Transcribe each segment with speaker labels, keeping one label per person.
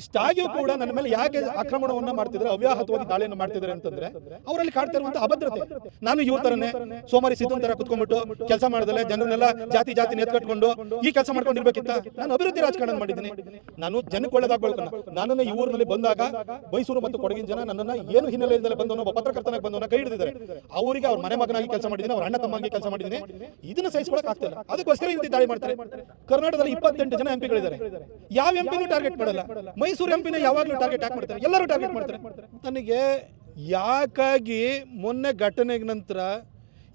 Speaker 1: ಇಷ್ಟಾಗಿಯೂ ಕೂಡ ನನ್ನ ಮೇಲೆ ಯಾಕೆ ಆಕ್ರಮಣವನ್ನ ಮಾಡ್ತಿದ್ರೆ ಅವ್ಯಾಹತವಾಗಿ ದಾಳಿಯನ್ನು ಮಾಡ್ತಿದ್ದಾರೆ ಅಂತಂದ್ರೆ ಅವರಲ್ಲಿ ಕಾಡ್ತಾ ಇರುವಂತಹ ಅಭದ್ರತೆ. ನಾನು ಇವ್ರ ತರನೇ ಸೋಮಾರಿ ಸಿದ್ದು ತರ ಕುತ್ಕೊಂಡ್ಬಿಟ್ಟು ಕೆಲಸ ಮಾಡಿದ್ರೆ ಜನರನ್ನೆಲ್ಲ ಜಾತಿ ಜಾತಿ ನೆತ್ಕಟ್ಕೊಂಡು ಈ ಕೆಲಸ ಮಾಡ್ಕೊಂಡಿರ್ಬೇಕಿತ್ತ ನಾನು ಅಭಿವೃದ್ಧಿ ರಾಜಕಾರಣ ಮಾಡಿದ್ದೀನಿ. ನಾನು ಜನಕ್ಕೆ ಒಳ್ಳೇದಾಗಬೇಕು ನನ್ನನ್ನು ಈ ಊರಿನಲ್ಲಿ ಬಂದಾಗ ಮೈಸೂರು ಮತ್ತು ಕೊಡಗಿನ ಜನ ನನ್ನನ್ನ ಏನು ಹಿನ್ನೆಲೆಯಿಂದಲೇ ಬಂದವನ, ಒಬ್ಬ ಪತ್ರಕರ್ತನಾಗಿ ಬಂದವನ ಕೈ ಹಿಡಿದಿದ್ದಾರೆ. ಅವರಿಗೆ ಅವ್ರ ಮನೆ ಮಗನಾಗಿ ಕೆಲಸ ಮಾಡಿದ್ದೀನಿ, ಅವ್ರ ಅಣ್ಣ ತಮ್ಮಾಗಿ ಕೆಲಸ ಮಾಡಿದ್ದೀನಿ. ಇದನ್ನ ಸಹಿಸ್ಕೊಳಕ್ ಆಗ್ತಿಲ್ಲ. ಅದಕ್ಕೋಸ್ಕರ ಇಂತಿ ದಾಳಿ ಮಾಡ್ತಾರೆ. ಕರ್ನಾಟಕದಲ್ಲಿ ಇಪ್ಪತ್ತೆಂಟು ಜನ ಎಂಪಿಗಳಿದ್ದಾರೆ ಯಾವ ಎಂಪಿನೂ ಟಾರ್ಗೆಟ್ ಮಾಡಲ್ಲ. ಮೈಸೂರು ಎಂಪಿನ ಯಾವಾಗಲೂ ಟಾರ್ಗೆಟ್ ಯಾಕೆ ಮಾಡ್ತಾರೆ ಎಲ್ಲರೂ ಟಾರ್ಗೆಟ್ ಮಾಡ್ತಾರೆ. ನನಗೆ ಯಾಕಾಗಿ ಮೊನ್ನೆ ಘಟನೆಗೆ ನಂತರ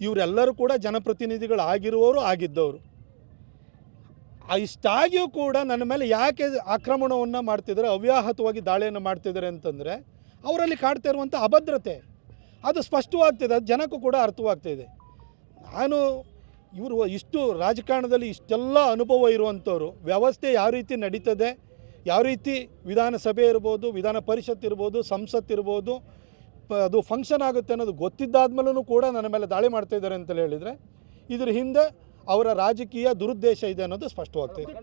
Speaker 1: ಇವರೆಲ್ಲರೂ ಕೂಡ ಜನಪ್ರತಿನಿಧಿಗಳು ಆಗಿರುವವರು ಆಗಿದ್ದವರು. ಇಷ್ಟಾಗಿಯೂ ಕೂಡ ನನ್ನ ಮೇಲೆ ಯಾಕೆ ಆಕ್ರಮಣವನ್ನು ಮಾಡ್ತಿದ್ದಾರೆ ಅವ್ಯಾಹತವಾಗಿ ದಾಳಿಯನ್ನು ಮಾಡ್ತಿದ್ದಾರೆ ಅಂತಂದರೆ ಅವರಲ್ಲಿ ಕಾಡ್ತಾ ಇರುವಂಥ ಅಭದ್ರತೆ. ಅದು ಸ್ಪಷ್ಟವಾಗ್ತಿದೆ ಅದು ಜನಕ್ಕೂ ಕೂಡ ಅರ್ಥವಾಗ್ತಿದೆ. ನಾನು ಇವರು ಇಷ್ಟು ರಾಜಕಾರಣದಲ್ಲಿ ಇಷ್ಟೆಲ್ಲ ಅನುಭವ ಇರುವಂಥವ್ರು ವ್ಯವಸ್ಥೆ ಯಾವ ರೀತಿ ನಡೀತದೆ ಯಾವ ರೀತಿ ವಿಧಾನಸಭೆ ಇರ್ಬೋದು ವಿಧಾನ ಪರಿಷತ್ ಇರ್ಬೋದು ಸಂಸತ್ ಇರ್ಬೋದು ಅದು ಫಂಕ್ಷನ್ ಆಗುತ್ತೆ ಅನ್ನೋದು ಗೊತ್ತಿದ್ದಾದ್ಮೇಲೂ ಕೂಡ ನನ್ನ ಮೇಲೆ ದಾಳಿ ಮಾಡ್ತಾ ಇದ್ದಾರೆ ಅಂತ ಹೇಳಿದರೆ ಇದ್ರ ಹಿಂದೆ ಅವರ ರಾಜಕೀಯ ದುರುದ್ದೇಶ ಇದೆ ಅನ್ನೋದು ಸ್ಪಷ್ಟವಾಗ್ತಿದೆ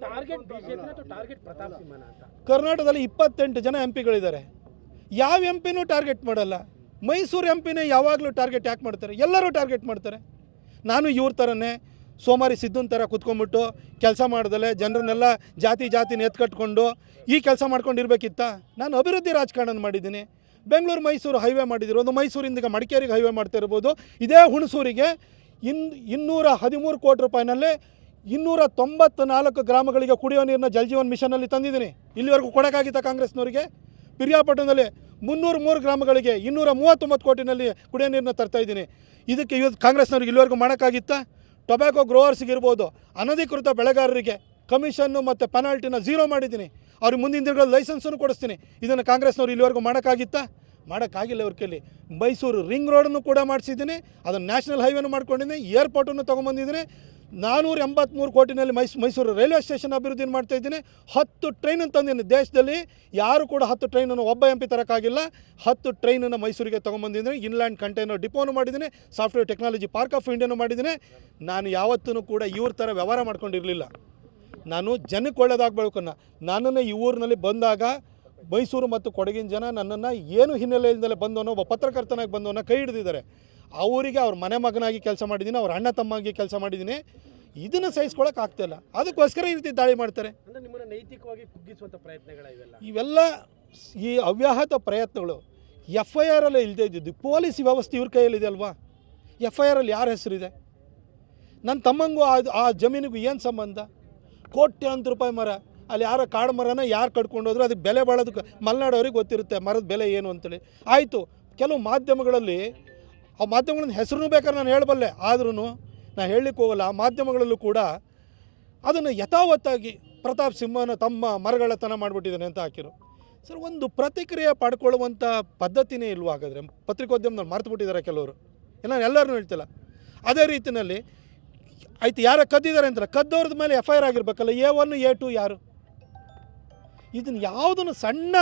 Speaker 1: ಕರ್ನಾಟಕದಲ್ಲಿ ಇಪ್ಪತ್ತೆಂಟು ಜನ ಎಂ ಪಿಗಳಿದ್ದಾರೆ ಯಾವ ಎಂ ಪಿನೂ ಟಾರ್ಗೆಟ್ ಮಾಡಲ್ಲ. ಮೈಸೂರು ಎಂ ಪಿನೇ ಯಾವಾಗಲೂ ಟಾರ್ಗೆಟ್ ಯಾಕೆ ಮಾಡ್ತಾರೆ? ಎಲ್ಲರೂ ಟಾರ್ಗೆಟ್ ಮಾಡ್ತಾರೆ. ನಾನು ಇವ್ರ ಥರನೇ ಸೋಮಾರಿ ಸಿದ್ದು ಥರ ಕುತ್ಕೊಂಡ್ಬಿಟ್ಟು ಕೆಲಸ ಮಾಡ್ದಲೆ ಜನರನ್ನೆಲ್ಲ ಜಾತಿ ಜಾತಿನ ಎತ್ಕಟ್ಕೊಂಡು ಈ ಕೆಲಸ ಮಾಡ್ಕೊಂಡಿರ್ಬೇಕಿತ್ತ? ನಾನು ಅಭಿವೃದ್ಧಿ ರಾಜಕಾರಣ ಮಾಡಿದ್ದೀನಿ. ಬೆಂಗಳೂರು, ಮೈಸೂರು ಹೈವೇ ಮಾಡಿದಿರೋದು. ಮೈಸೂರಿಂದ ಮಡಿಕೇರಿಗೆ ಹೈವೇ ಮಾಡ್ತಾ ಇರ್ಬೋದು ಇದೇ ಹುಣಸೂರಿಗೆ ಇನ್ ಇನ್ನೂರ ಹದಿಮೂರು ಕೋಟಿ ರೂಪಾಯಿನಲ್ಲಿ ಇನ್ನೂರ ತೊಂಬತ್ತು ನಾಲ್ಕು ಗ್ರಾಮಗಳಿಗೆ ಕುಡಿಯೋ ನೀರನ್ನ ಜಲಜೀವನ್ ಮಿಷನಲ್ಲಿ ತಂದಿದ್ದೀನಿ. ಇಲ್ಲಿವರೆಗೂ ಕೊಡೋಕ್ಕಾಗಿತ್ತ ಕಾಂಗ್ರೆಸ್ನವರಿಗೆ? ಪಿರಿಯಾಪಟ್ಟಣದಲ್ಲಿ ಮುನ್ನೂರು ಮೂರು ಗ್ರಾಮಗಳಿಗೆ ಇನ್ನೂರ ಮೂವತ್ತೊಂಬತ್ತು ಕೋಟಿನಲ್ಲಿ ಕುಡಿಯೋ ನೀರನ್ನ ತರ್ತಾಯಿದ್ದೀನಿ ಇದಕ್ಕೆ ಇವತ್ತು ಕಾಂಗ್ರೆಸ್ನವ್ರಿಗೆ ಇಲ್ಲಿವರೆಗೂ ಮಾಡೋಕ್ಕಾಗಿತ್ತಾ? ಟೊಬ್ಯಾಕೊ ಗ್ರೋವರ್ಸ್ಗಿರ್ಬೋದು ಅನಧಿಕೃತ ಬೆಳೆಗಾರರಿಗೆ ಕಮಿಷನ್ನು ಮತ್ತು ಪೆನಾಲ್ಟಿನ ಝೀರೋ ಮಾಡಿದ್ದೀನಿ. ಅವ್ರಿಗೆ ಮುಂದಿನ ದಿನಗಳಲ್ಲಿ ಲೈಸೆನ್ಸನ್ನು ಕೊಡಿಸ್ತೀನಿ. ಇದನ್ನು ಕಾಂಗ್ರೆಸ್ನವ್ರು ಇಲ್ಲಿವರೆಗೂ ಮಾಡೋಕ್ಕಾಗಿತ್ತಾ? ಮಾಡೋಕ್ಕಾಗಿಲ್ಲ ಅವ್ರ ಕೈಲಿ. ಮೈಸೂರು ರಿಂಗ್ ರೋಡನ್ನು ಕೂಡ ಮಾಡಿಸಿದ್ದೀನಿ. ಅದನ್ನು ನ್ಯಾಷನಲ್ ಹೈವೇನು ಮಾಡ್ಕೊಂಡಿದ್ದೀನಿ. ಏರ್ಪೋರ್ಟನ್ನು ತೊಗೊಂಬಂದಿದ್ದೀನಿ. ನಾನೂರ ಎಂಬತ್ತ್ಮೂರು ಕೋಟಿನಲ್ಲಿ ಮೈಸ್, ಮೈಸೂರು ರೈಲ್ವೆ ಸ್ಟೇಷನ್ ಅಭಿವೃದ್ಧಿ ಮಾಡ್ತಾ ಇದ್ದೀನಿ. ಹತ್ತು ಟ್ರೈನನ್ನು ತಂದಿದ್ದೀನಿ. ದೇಶದಲ್ಲಿ ಯಾರು ಕೂಡ ಹತ್ತು ಟ್ರೈನನ್ನು ಒಬ್ಬ ಎಂ ಪಿ ತರೋಕ್ಕಾಗಿಲ್ಲ. ಹತ್ತು ಟ್ರೈನನ್ನು ಮೈಸೂರಿಗೆ ತೊಗೊಂಬಂದಿದ್ದೀನಿ ಇನ್ಲ್ಯಾಂಡ್ ಕಂಟೈನರ್ ಡಿಪೋನು ಮಾಡಿದ್ದೀನಿ. ಸಾಫ್ಟ್ವೇರ್ ಟೆಕ್ನಾಲಜಿ ಪಾರ್ಕ್ ಆಫ್ ಇಂಡಿಯಾನು ಮಾಡಿದ್ದೀನಿ. ನಾನು ಯಾವತ್ತೂ ಕೂಡ ಇವ್ರ ಥರ ವ್ಯವಹಾರ ಮಾಡ್ಕೊಂಡಿರಲಿಲ್ಲ. ನಾನು ಜನಕ್ಕೆ ಒಳ್ಳೇದಾಗಬೇಕನ್ನ ನನ್ನನ್ನು ಈ ಊರಿನಲ್ಲಿ ಬಂದಾಗ ಮೈಸೂರು ಮತ್ತು ಕೊಡಗಿನ ಜನ ನನ್ನನ್ನು ಏನು ಹಿನ್ನೆಲೆಯಿಂದಲೇ ಬಂದವನೋ, ಒಬ್ಬ ಪತ್ರಕರ್ತನಾಗಿ ಬಂದವನ ಕೈ ಹಿಡಿದಿದ್ದಾರೆ. ಅವರಿಗೆ ಅವ್ರ ಮನೆ ಮಗನಾಗಿ ಕೆಲಸ ಮಾಡಿದ್ದೀನಿ ಅವ್ರ ಅಣ್ಣ ತಮ್ಮಾಗಿ ಕೆಲಸ ಮಾಡಿದ್ದೀನಿ ಇದನ್ನು ಸಹಿಸ್ಕೊಳಕ್ಕೆ ಆಗ್ತಾಯಿಲ್ಲ ಅದಕ್ಕೋಸ್ಕರ ಈ ರೀತಿ ದಾಳಿ ಮಾಡ್ತಾರೆ.
Speaker 2: ಅಂದ್ರೆ ನಿಮ್ಮನ್ನ ನೈತಿಕವಾಗಿ ಕುಗ್ಗಿಸುವಂತ ಪ್ರಯತ್ನಗಳ ಇವೆಲ್ಲ?
Speaker 1: ಇವೆಲ್ಲ ಈ ಅವ್ಯಾಹತ ಪ್ರಯತ್ನಗಳು ಎಫ್ ಐ ಆರಲ್ಲಿ ಇಲ್ಲದೆ ಇದ್ದಿದ್ದು. ಪೊಲೀಸ್ ವ್ಯವಸ್ಥೆ ಇವ್ರ ಕೈಯಲ್ಲಿದೆ ಅಲ್ವಾ? ಎಫ್ ಐ ಆರಲ್ಲಿ ಯಾರ ಹೆಸರಿದೆ? ನನ್ನ ತಮ್ಮಂಗೂ ಆ ಆ ಜಮೀನಿಗೂ ಏನು ಸಂಬಂಧ? ಕೋಟ್ಯಂತ ರೂಪಾಯಿ ಮರ. ಅಲ್ಲಿ ಯಾರೋ ಕಾಡು ಮರನ ಯಾರು ಕಟ್ಕೊಂಡು ಹೋದ್ರು ಅದಕ್ಕೆ ಬೆಲೆ ಬಾಳೋದಕ್ಕೆ ಮಲೆನಾಡವ್ರಿಗೆ ಗೊತ್ತಿರುತ್ತೆ ಮರದ ಬೆಲೆ ಏನು ಅಂತೇಳಿ. ಆಯಿತು ಕೆಲವು ಮಾಧ್ಯಮಗಳಲ್ಲಿ ಆ ಮಾಧ್ಯಮಗಳ ಹೆಸರು ಬೇಕಾದ್ರೆ ನಾನು ಹೇಳಬಲ್ಲೆ ಆದ್ರೂ ನಾನು ಹೇಳಲಿಕ್ಕೆ ಹೋಗಲ್ಲ. ಆ ಮಾಧ್ಯಮಗಳಲ್ಲೂ ಕೂಡ ಅದನ್ನು ಯಥಾವತ್ತಾಗಿ ಪ್ರತಾಪ್ ಸಿಂಹನ ತಮ್ಮ ಮರಗಳತನ ಮಾಡಿಬಿಟ್ಟಿದ್ದಾನೆ ಅಂತ ಹಾಕಿರು ಸರ್, ಒಂದು ಪ್ರತಿಕ್ರಿಯೆ ಪಡ್ಕೊಳ್ಳುವಂಥ ಪದ್ಧತಿನೇ ಇಲ್ವಾ ಹಾಗಾದರೆ? ಪತ್ರಿಕೋದ್ಯಮದಲ್ಲಿ ಮರ್ತು ಬಿಟ್ಟಿದ್ದಾರೆ ಕೆಲವರು ನಾನು ಎಲ್ಲರೂ ಹೇಳ್ತಿಲ್ಲ. ಅದೇ ರೀತಿಯಲ್ಲಿ ಆಯ್ತು, ಯಾರ ಕದ್ದಿದ್ದಾರೆ ಅಂತಾರೆ ಕದ್ದವ್ರದ ಮೇಲೆ ಎಫ್ ಐ ಆರ್ ಆಗಿರ್ಬೇಕಲ್ಲ, ಎ ಒನ್, ಎ ಟು ಯಾರು? ಇದನ್ನು ಯಾವುದನ್ನು ಸಣ್ಣ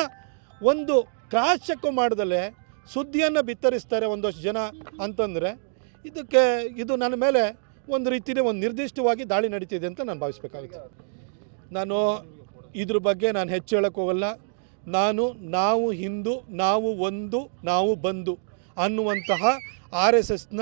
Speaker 1: ಒಂದು ಕ್ರಾಸ್ ಚೆಕ್ ಮಾಡ್ದಲೆ ಸುದ್ದಿಯನ್ನು ಬಿತ್ತರಿಸ್ತಾರೆ ಒಂದಷ್ಟು ಜನ ಅಂತಂದರೆ, ಇದಕ್ಕೆ ಇದು ನನ್ನ ಮೇಲೆ ಒಂದು ರೀತಿಯಲ್ಲಿ ಒಂದು ನಿರ್ದಿಷ್ಟವಾಗಿ ದಾಳಿ ನಡೀತಿದೆ ಅಂತ ನಾನು ಭಾವಿಸ್ಬೇಕಾಗುತ್ತೆ. ನಾನು ಇದ್ರ ಬಗ್ಗೆ ನಾನು ಹೆಚ್ಚು ಹೇಳೋಕ್ಕೋಗಲ್ಲ ನಾನು, ನಾವು ಹಿಂದೂ, ನಾವು ಒಂದು, ನಾವು ಬಂದು ಅನ್ನುವಂತಹ ಆರ್ ಎಸ್ ಎಸ್ನ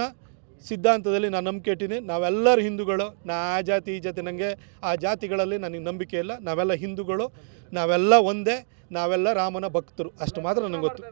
Speaker 1: ಸಿದ್ಧಾಂತದಲ್ಲಿ ನಾನು ನಂಬಿಕೆ ಇಟ್ಟಿನಿ ನಾವೆಲ್ಲರೂ ಹಿಂದೂಗಳು, ನಾ ಆ ಜಾತಿ, ಈ ಜಾತಿ ನನಗೆ ಆ ಜಾತಿಗಳಲ್ಲಿ ನನಗೆ ನಂಬಿಕೆ ಇಲ್ಲ. ನಾವೆಲ್ಲ ಹಿಂದೂಗಳು, ನಾವೆಲ್ಲ ಒಂದೇ, ನಾವೆಲ್ಲ ರಾಮನ ಭಕ್ತರು. ಅಷ್ಟು ಮಾತ್ರ ನನಗೆ ಗೊತ್ತು.